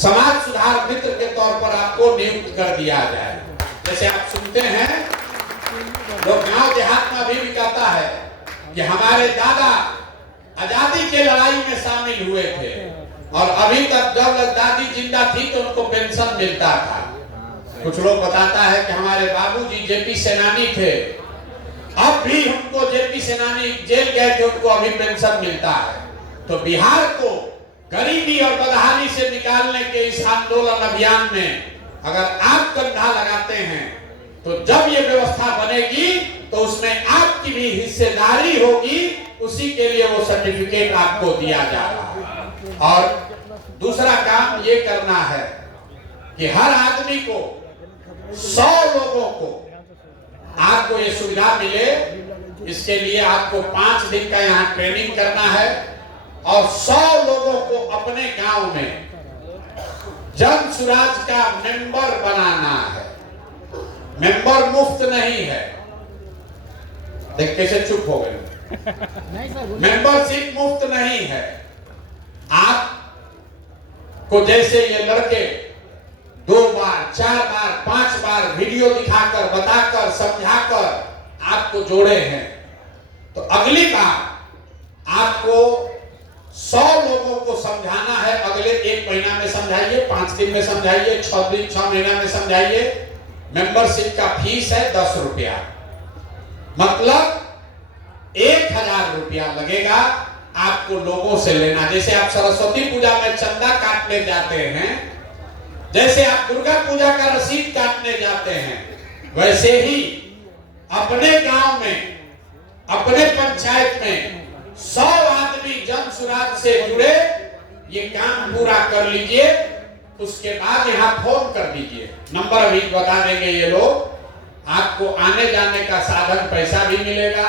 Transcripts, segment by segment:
समाज सुधार मित्र के तौर पर आपको नियुक्त कर दिया जाए। जैसे आप सुनते हैं लोग गांव देहात में अभी भी कहता है कि हमारे दादा आजादी के लड़ाई में शामिल हुए थे और अभी तक जब दादी जिंदा थी तो उनको पेंशन मिलता था। कुछ लोग बताता है कि हमारे बाबूजी जेपी सेनानी थे, अब भी उनको जेपी सेनानी जेल गए थे, उनको अभी पेंशन मिलता है। तो बिहार को गरीबी और बदहाली से निकालने के इस आंदोलन अभियान में अगर आप कंधा लगाते हैं तो जब ये व्यवस्था बनेगी तो उसमें आपकी भी हिस्सेदारी होगी। उसी के लिए वो सर्टिफिकेट आपको दिया जा रहा है। और दूसरा काम ये करना है कि हर आदमी को 100 लोगों को आपको ये सुविधा मिले। इसके लिए आपको 5 दिन का यहाँ ट्रेनिंग करना है और 100 लोगों को अपने गांव में जन सुराज का मेंबर बनाना है। मेंबर मुफ्त नहीं है। देख कैसे चुप हो गए। मेंबरशिप मुफ्त नहीं है। आपको जैसे ये लड़के 2 बार 4 बार 5 बार वीडियो दिखाकर बताकर समझाकर आपको जोड़े हैं, तो अगली बार आपको 100 लोगों को समझाना है। अगले 1 महीना में समझाइए, 5 दिन में समझाइए, 6 महीना में समझाइए। मेंबरशिप का फीस है 10 रुपया, मतलब 1000 रुपया लगेगा आपको लोगों से लेना। जैसे आप सरस्वती पूजा में चंदा काटने जाते हैं, जैसे आप दुर्गा पूजा का रसीद काटने जाते हैं, वैसे ही अपने गांव में अपने पंचायत में 100 आदमी जन सुराज से जुड़े, ये काम पूरा कर लीजिए। उसके बाद यहाँ फोन कर दीजिए, नंबर अभी बता देंगे ये लोग। आपको आने जाने का साधन पैसा भी मिलेगा,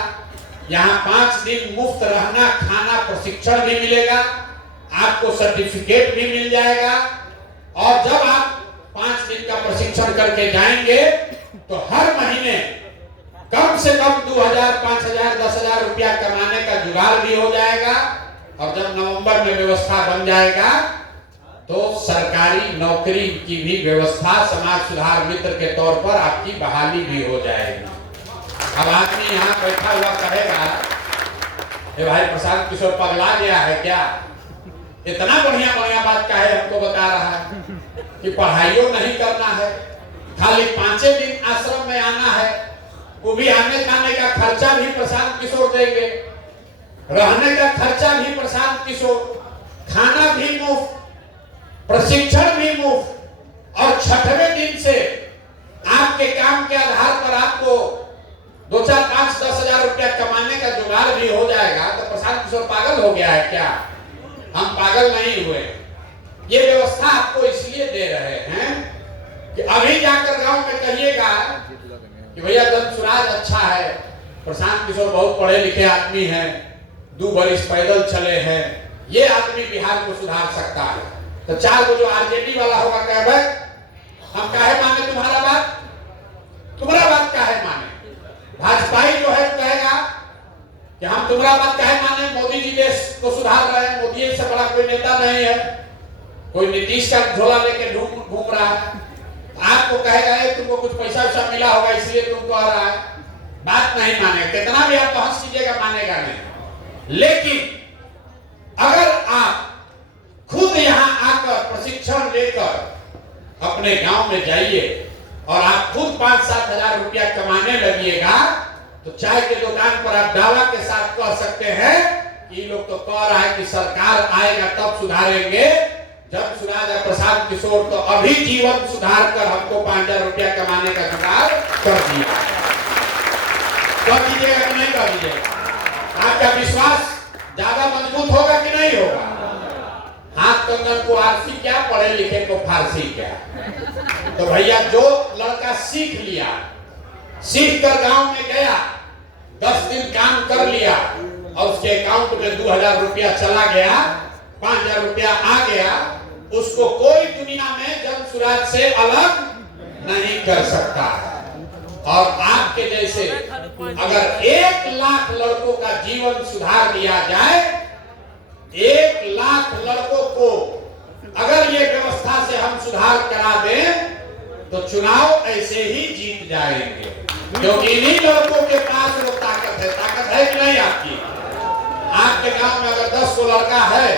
यहाँ 5 दिन मुफ्त रहना खाना प्रशिक्षण भी मिलेगा, आपको सर्टिफिकेट भी मिल जाएगा। और जब आप 5 दिन का प्रशिक्षण करके जाएंगे तो हर महीने कम से कम 2000, 5000, 10,000 रुपया कमाने का जुगाड़ भी हो जाएगा। और जब नवंबर में व्यवस्था बन जाएगा तो सरकारी नौकरी की भी व्यवस्था समाज सुधार मित्र के तौर पर आपकी बहाली भी हो जाएगी। अब आदमी यहाँ बैठा हुआ कहेगा ये भाई प्रशांत किशोर पगला गया है क्या, इतना बढ़िया बढ़िया बात का है हमको बता रहा है कि पढ़ाइयों नहीं करना है, खाली 5 दिन आश्रम में आना है, वो भी आने जाने का खर्चा भी प्रशांत किशोर देंगे, रहने का खर्चा भी प्रशांत किशोर, खाना भी मुफ्त, प्रशिक्षण भी मुफ्त। और 6वें दिन से आपके काम के आधार पर आपको 2, 4, 5, 10,000 रुपया कमाने का जुगाड़ भी हो जाएगा। तो प्रशांत किशोर पागल हो गया है क्या? हम पागल नहीं हुए। ये व्यवस्था आपको इसलिए दे रहे हैं कि अभी जाकर गांव में कहिएगा कि भैया जन सुराज अच्छा है, प्रशांत किशोर बहुत पढ़े लिखे आदमी हैं, 2 बरिस पैदल चले हैं, ये आदमी बिहार को सुधार सकता है। तो 4 को जो आरजेडी वाला होगा कहे हम काहे माने तुम्हारा बात, तुम्हारा बात काहे माने। भाजपाई जो है कहेगा कि हम तुम्हारा बात काहे माने, मोदी जी देश को सुधार रहे हैं, मोदी से बड़ा कोई नेता नहीं है, कोई नीतीश का झोला लेके घूम रहा है। आपको कहेगा तुमको कुछ पैसा वैसा मिला होगा इसलिए तुम कह रहा है। बात नहीं माने, कितना भी आप बहस कीजिएगा मानेगा नहीं। लेकिन अगर आप खुद यहाँ आकर प्रशिक्षण लेकर अपने गांव में जाइए और आप खुद 5-7 हजार रुपया कमाने लगिएगा तो चाय के दुकान पर आप दावा के साथ कह सकते हैं कि लोग तो कह रहा है कि सरकार आएगा तब सुधारेंगे। जब सुराज और प्रशांत किशोर तो अभी जीवन सुधार कर हमको 5,000 रुपया कमाने का जुगाड़ कर दिया। कर दीजिएगा कि नहीं कर दीजिएगा? आपका विश्वास ज्यादा मजबूत होगा कि नहीं होगा? हाथ कंगन को आरसी क्या, पढ़े लिखे को फारसी क्या। तो भैया जो लड़का सीख लिया, सीख कर गांव में गया, 10 दिन काम कर लिया और उसके अकाउंट में 2,000 रुपया चला गया, 5,000 रुपया आ गया, उसको कोई दुनिया में जन सुराज से अलग नहीं कर सकता। और आपके जैसे अगर 1 लाख लड़कों का जीवन सुधार लिया जाए, 1 लाख लड़कों को अगर ये व्यवस्था हम सुधार करा दें तो चुनाव ऐसे ही जीत जाएंगे, क्योंकि इन्हीं लोगों के पास वो ताकत है कि नहीं आपकी? आपके गांव में अगर 10 को लड़का है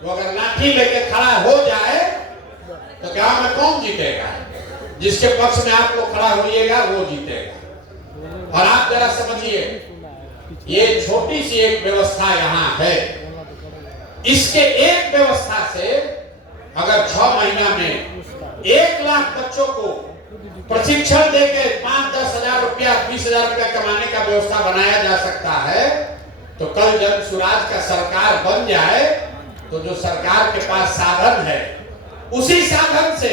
तो अगर लाठी लेके खड़ा हो जाए तो गांव में कौन जीतेगा? जिसके पक्ष में आप लोग खड़ा होइएगा वो जीतेगा। और आप जरा समझिए, ये छोटी सी एक व्यवस्था यहाँ है, इसके एक व्यवस्था से अगर 6 महीना में 1 लाख बच्चों को प्रशिक्षण देके 5-10 हजार रुपया 20 हजार रुपया कमाने का व्यवस्था बनाया जा सकता है, तो कल जब स्वराज का सरकार बन जाए तो जो सरकार के पास साधन है उसी साधन से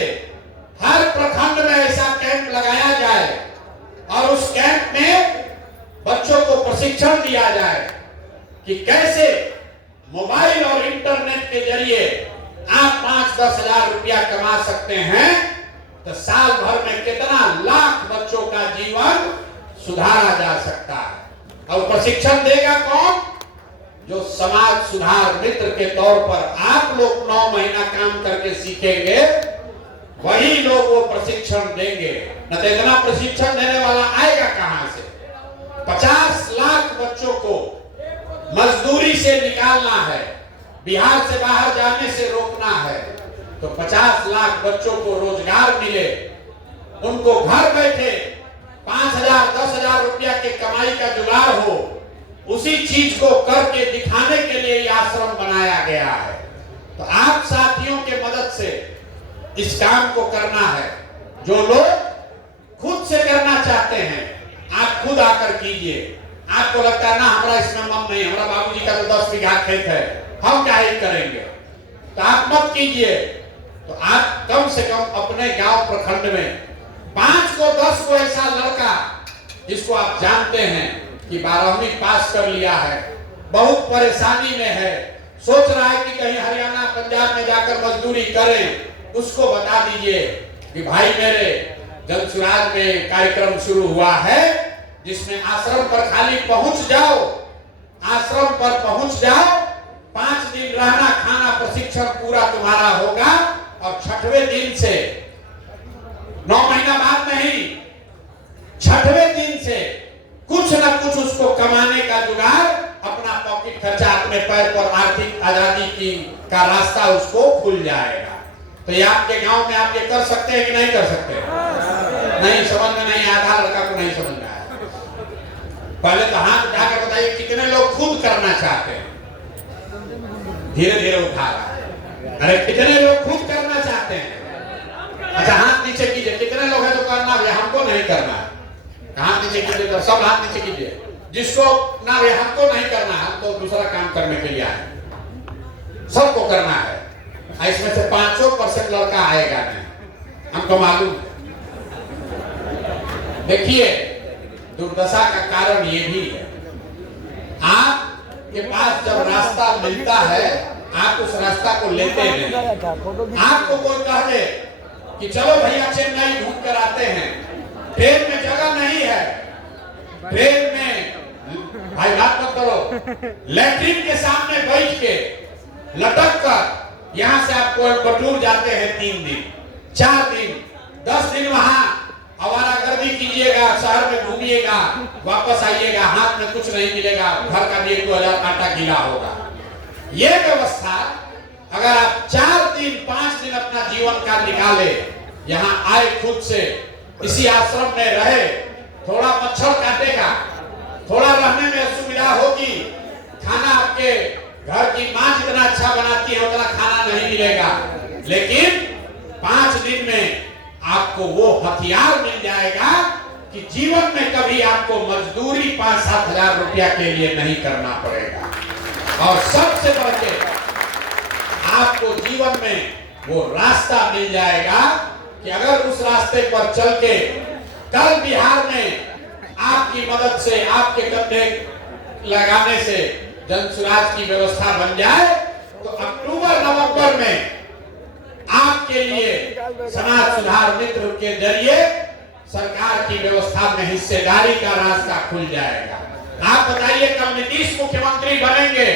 हर प्रखंड में ऐसा कैंप लगाया जाए और उस कैंप में बच्चों को प्रशिक्षण दिया जाए कि कैसे मोबाइल और इंटरनेट के जरिए आप 5-10 हजार रुपया कमा सकते हैं, तो साल भर में कितना लाख बच्चों का जीवन सुधारा जा सकता है। और प्रशिक्षण देगा कौन? जो समाज सुधार मित्र के तौर पर आप लोग 9 महीना काम करके सीखेंगे, वही लोग वो प्रशिक्षण देंगे। न तो इतना प्रशिक्षण देने वाला आएगा कहां से? 50 लाख बच्चों को मजदूरी से निकालना है, बिहार से बाहर जाने से रोकना है, तो 50 लाख बच्चों को रोजगार मिले, उनको घर बैठे 5,000 10,000 रुपया के कमाई का जुगाड़ हो, उसी चीज को करके दिखाने के लिए यह आश्रम बनाया गया है। तो आप साथियों के मदद से इस काम को करना है। जो लोग खुद से करना चाहते हैं आप खुद आकर कीजिए। आपको लगता है ना हमारा इसमें मन नहीं, हमारा बाबूजी का तो 10 बीघा खेत है, हम क्या ही करेंगे, तो आप मत कीजिए। तो आप कम से कम अपने गांव प्रखंड में 5 को 10 को ऐसा लड़का जिसको आप जानते हैं कि 12वीं पास कर लिया है, बहुत परेशानी में है, सोच रहा है कि कहीं हरियाणा पंजाब में जाकर मजदूरी करें, उसको बता दीजिए कि भाई मेरे जनसुराज में कार्यक्रम शुरू हुआ है जिसमें आश्रम पर खाली पहुंच जाओ, आश्रम पर पहुंच जाओ, 5 दिन रहना खाना प्रशिक्षण पूरा तुम्हारा होगा और 6वें दिन से 9 महीना बाद नहीं, 6वें दिन से कुछ न कुछ उसको कमाने का जुगाड़, अपना पॉकेट खर्चा अपने पैर पर आर्थिक आजादी का रास्ता उसको खुल जाएगा। तो ये आपके गांव में आप ये कर सकते हैं कि नहीं कर सकते? नहीं, समझ में नहीं आधा लड़का को नहीं समझ में आया। पहले तो हाथ उठाकर बताइए कितने लोग खुद करना चाहते हैं? धीरे धीरे उठा रहा है। अरे कितने लोग खुद करना चाहते हैं? अच्छा हाथ नीचे कीजिए, कितने लोग हैं जो करना है हमको नहीं करना है? हाथ नीचे कीजिए, तो सब हाथ नीचे कीजिए। जिसको ना वे हमको नहीं करना है, हम तो दूसरा काम करने के लिए आए, सबको करना है। इसमें से 5% लड़का आएगा नहीं, हमको मालूम है। देखिए दुर्दशा का कारण ये भी है, आपके पास जब रास्ता मिलता है आप उस रास्ता को लेते नहीं। आपको कोई कह दे कि चलो भैया चेन्नई घूम कर आते हैं, ट्रेन में जगह नहीं है, ट्रेन में भाई बात मत करो, लैट्रिन के सामने बैठ के लटक कर यहां से आप कोयम्बटूर जाते हैं 3 दिन 4 दिन 10 दिन वहां आवारागर्दी कीजिएगा, शहर में घूमिएगा, वापस आइएगा, हाथ में कुछ नहीं मिलेगा, घर का भी 1-2 हजार आटा गीला होगा। ये व्यवस्था अगर आप 4 दिन 5 दिन अपना जीवन का निकाले, यहाँ आए खुद से, इसी आश्रम में रहे, थोड़ा मच्छर काटेगा, थोड़ा रहने में असुविधा होगी, खाना आपके घर की मां जितना अच्छा बनाती है उतना खाना नहीं मिलेगा, लेकिन 5 दिन में आपको वो हथियार मिल जाएगा कि जीवन में कभी आपको मजदूरी 5-7 हजार रुपया के लिए नहीं करना पड़ेगा। और सबसे बढ़ के आपको जीवन में वो रास्ता मिल जाएगा कि अगर उस रास्ते पर चल के कल बिहार में आपकी मदद से, आपके कंधे लगाने से जनसुराज की व्यवस्था बन जाए, तो अक्टूबर-नवंबर में आपके लिए समाज सुधार मित्र के जरिए सरकार की व्यवस्था में हिस्सेदारी का रास्ता खुल जाएगा। आप बताइए कब नीतीश मुख्यमंत्री बनेंगे?